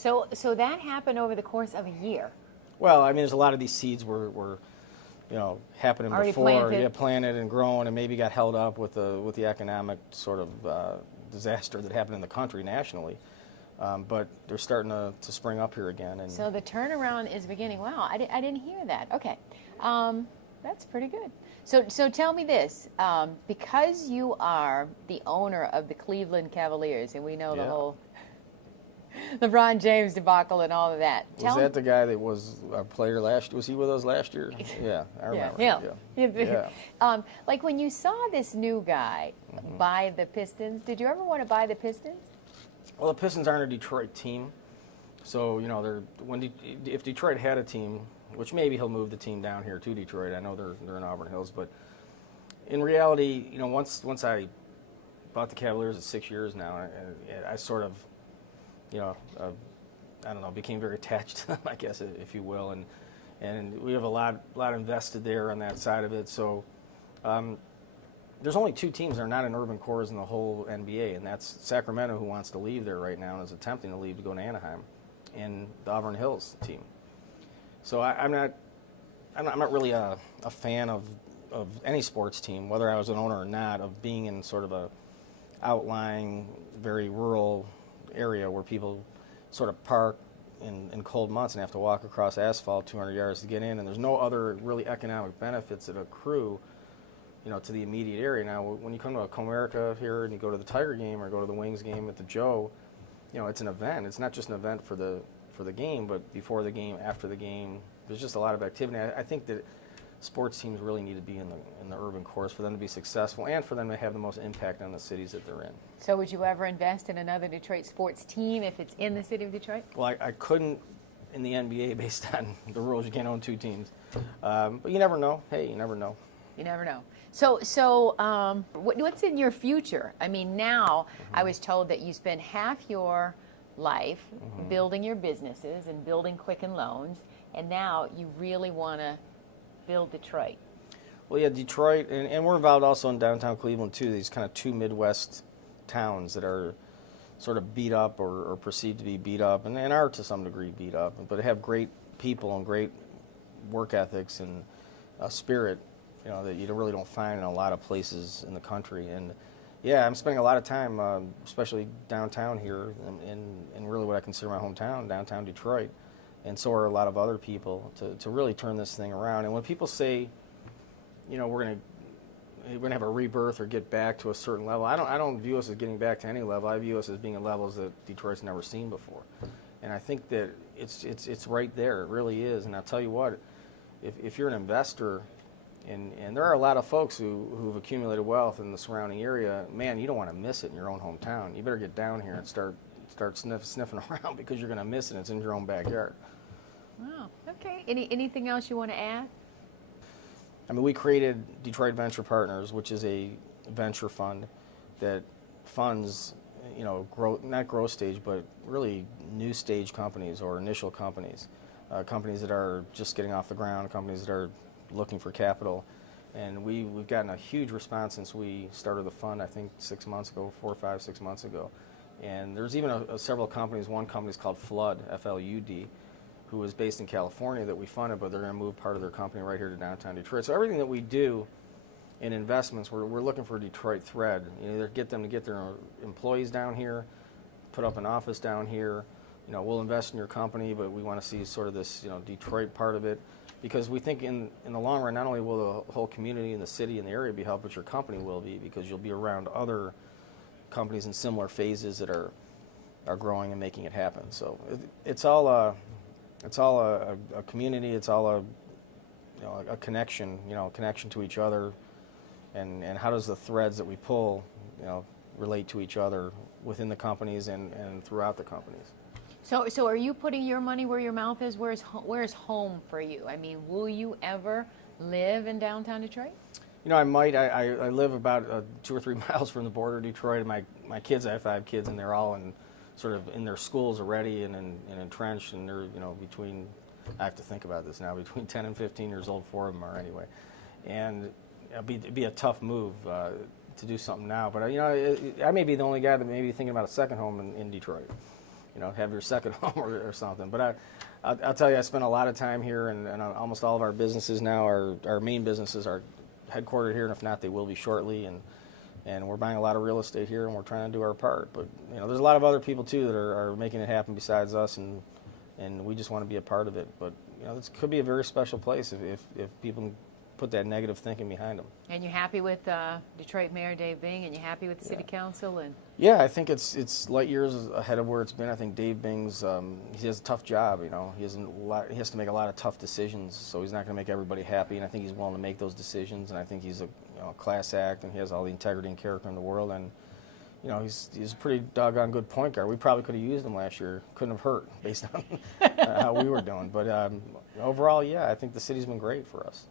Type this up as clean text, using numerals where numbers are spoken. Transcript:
So that happened over the course of a year. Well, I mean, there's a lot of these seeds were happening Already before, planted. planted and grown, and maybe got held up with the economic sort of disaster that happened in the country nationally. But they're starting to spring up here again. And So the turnaround is beginning. Wow, I didn't hear that. Okay, that's pretty good. So tell me this, because you are the owner of the Cleveland Cavaliers, and we know the Yeah. whole LeBron James debacle and all of that. Was that the guy that was a player last? Was he with us last year? Yeah, I remember. Yeah. Like when you saw this new guy buy the Pistons, did you ever want to buy the Pistons? Well, the Pistons aren't a Detroit team, so if Detroit had a team, which maybe he'll move the team down here to Detroit. I know they're in Auburn Hills, but in reality, once I bought the Cavaliers at 6 years now, I sort of, I don't know, became very attached to them, I guess, if you will, and we have a lot invested there on that side of it. So there's only two teams that are not in urban cores in the whole NBA, and that's Sacramento, who wants to leave there right now and is attempting to leave to go to Anaheim, and the Auburn Hills team. So I'm not really a fan of any sports team, whether I was an owner or not, of being in sort of a outlying, very rural area where people sort of park in cold months and have to walk across asphalt 200 yards to get in, and there's no other really economic benefits that accrue, to the immediate area. Now, when you come to Comerica here and you go to the Tiger game or go to the Wings game at the Joe, it's an event. It's not just an event for the game, but before the game, after the game, there's just a lot of activity. I think that sports teams really need to be in the urban cores for them to be successful and for them to have the most impact on the cities that they're in. So would you ever invest in another Detroit sports team if it's in the city of Detroit? Well, I couldn't in the NBA based on the rules. You can't own two teams. But you never know. Hey, you never know. You never know. So what's in your future? I mean, now I was told that you spend half your life building your businesses and building Quicken Loans, and now you really want to build Detroit. Well, yeah, Detroit, and we're involved also in downtown Cleveland too, these kind of two Midwest towns that are sort of beat up or perceived to be beat up, and are to some degree beat up, but have great people and great work ethics and spirit, that you really don't find in a lot of places in the country. And yeah, I'm spending a lot of time, especially downtown here, in really what I consider my hometown, downtown Detroit, and so are a lot of other people, to really turn this thing around. And when people say, we're gonna have a rebirth or get back to a certain level, I don't view us as getting back to any level. I view us as being at levels that Detroit's never seen before. And I think that it's right there. It really is. And I'll tell you what, if you're an investor, and there are a lot of folks who've accumulated wealth in the surrounding area, man, you don't want to miss it in your own hometown. You better get down here and start sniffing around, because you're going to miss it. It's in your own backyard. Wow. Okay. Anything else you want to add? I mean, we created Detroit Venture Partners, which is a venture fund that funds, not growth stage, but really new stage companies or initial companies, companies that are just getting off the ground, companies that are looking for capital. And we've gotten a huge response since we started the fund, I think 6 months ago, 4, 5, 6 months ago. And there's even several companies. One company is called Flood, F-L-U-D, who is based in California, that we funded, but they're going to move part of their company right here to downtown Detroit. So everything that we do in investments, we're looking for a Detroit thread. Either get them to get their employees down here, put up an office down here. We'll invest in your company, but we want to see sort of this, Detroit part of it, because we think in the long run, not only will the whole community and the city and the area be helped, but your company will be, because you'll be around other companies in similar phases that are growing and making it happen. So it's all a community. It's all a connection, connection to each other, and how does the threads that we pull, relate to each other within the companies and throughout the companies. So are you putting your money where your mouth is? Where's home for you? I mean, will you ever live in downtown Detroit? I might. I live about 2 or 3 miles from the border of Detroit. And my kids, I have 5 kids, and they're all in their schools already and entrenched, and they're between, I have to think about this now, between 10 and 15 years old. 4 of them are anyway, and it'd be a tough move to do something now. But I may be the only guy that may be thinking about a second home in Detroit. have your second home or something. But I'll tell you, I spent a lot of time here, and almost all of our businesses now, our main businesses are headquartered here, and if not, they will be shortly. And we're buying a lot of real estate here, and we're trying to do our part. But there's a lot of other people too that are making it happen besides us, and we just want to be a part of it. But this could be a very special place if people can put that negative thinking behind them. And you're happy with Detroit Mayor Dave Bing, and you're happy with the City Council? And yeah, I think it's light years ahead of where it's been. I think Dave Bing's he has a tough job. He has to make a lot of tough decisions, so he's not going to make everybody happy. And I think he's willing to make those decisions. And I think he's a class act, and he has all the integrity and character in the world. And he's a pretty doggone good point guard. We probably could have used him last year. Couldn't have hurt based on how we were doing. But overall, yeah, I think the city's been great for us.